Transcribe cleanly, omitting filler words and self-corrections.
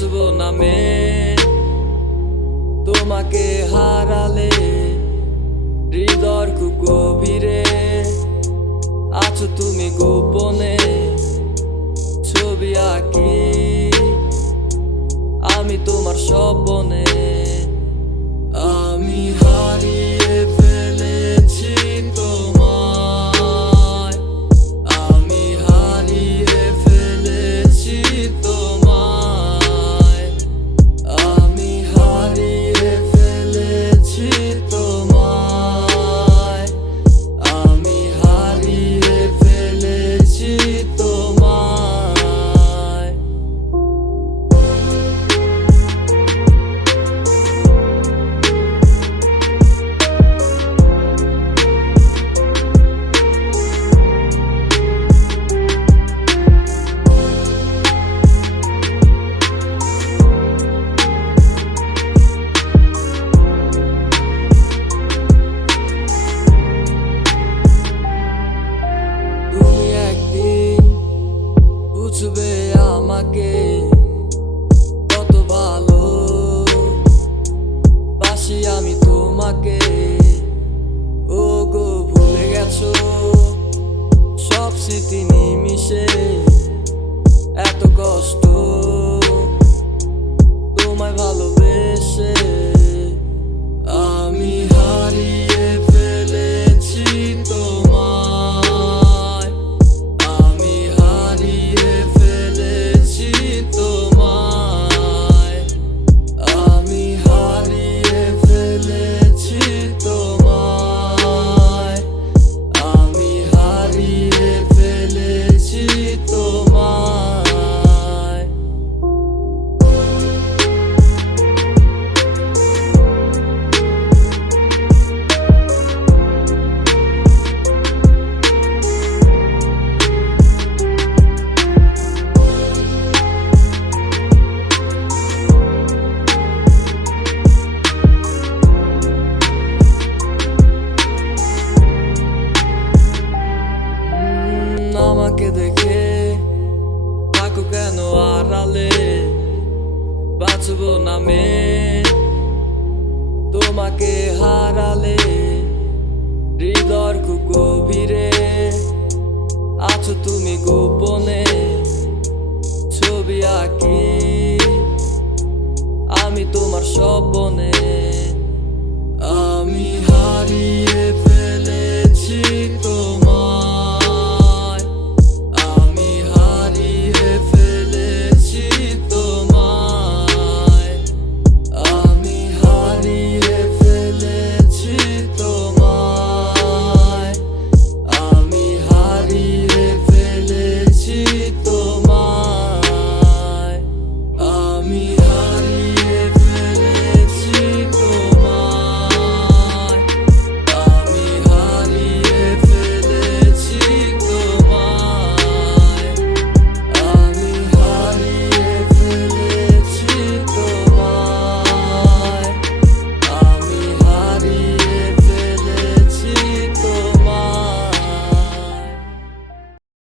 বাঁচবো নামে তোমাকে হারালে হৃদয়ের খুব গভীরে আছো তুমি গোপনে ছবি আঁকি আমি তোমার স্বপ্নে আমি হারিয়ে ফেলেছি তোমায় আমি হারিয়ে ফেলেছি তোমায় আমি হারিয়ে ফেলেছি তোমায় আমি হারিয়ে ফেলেছি তোমায় বুঝবে আমাকে কত ভালো বাসি আমি তোমাকে ও গো ভুলে গেছো সব স্মৃতি নিমিশে এত কষ্ট তোমায় ভালোবেসে আমি হারিয়ে ফেলেছি তোমায় আমি হারিয়ে ফেলেছি তোমায় আমি হারিয়ে ফেলেছি তোমায় আমি হারিয়ে ফেলেছি তোমায় আমাকে দেখে থাকো কেন আড়ালে বাঁচবো নামে তোমাকে হারালে হৃদয়ের খুব গভীরে আছো তুমি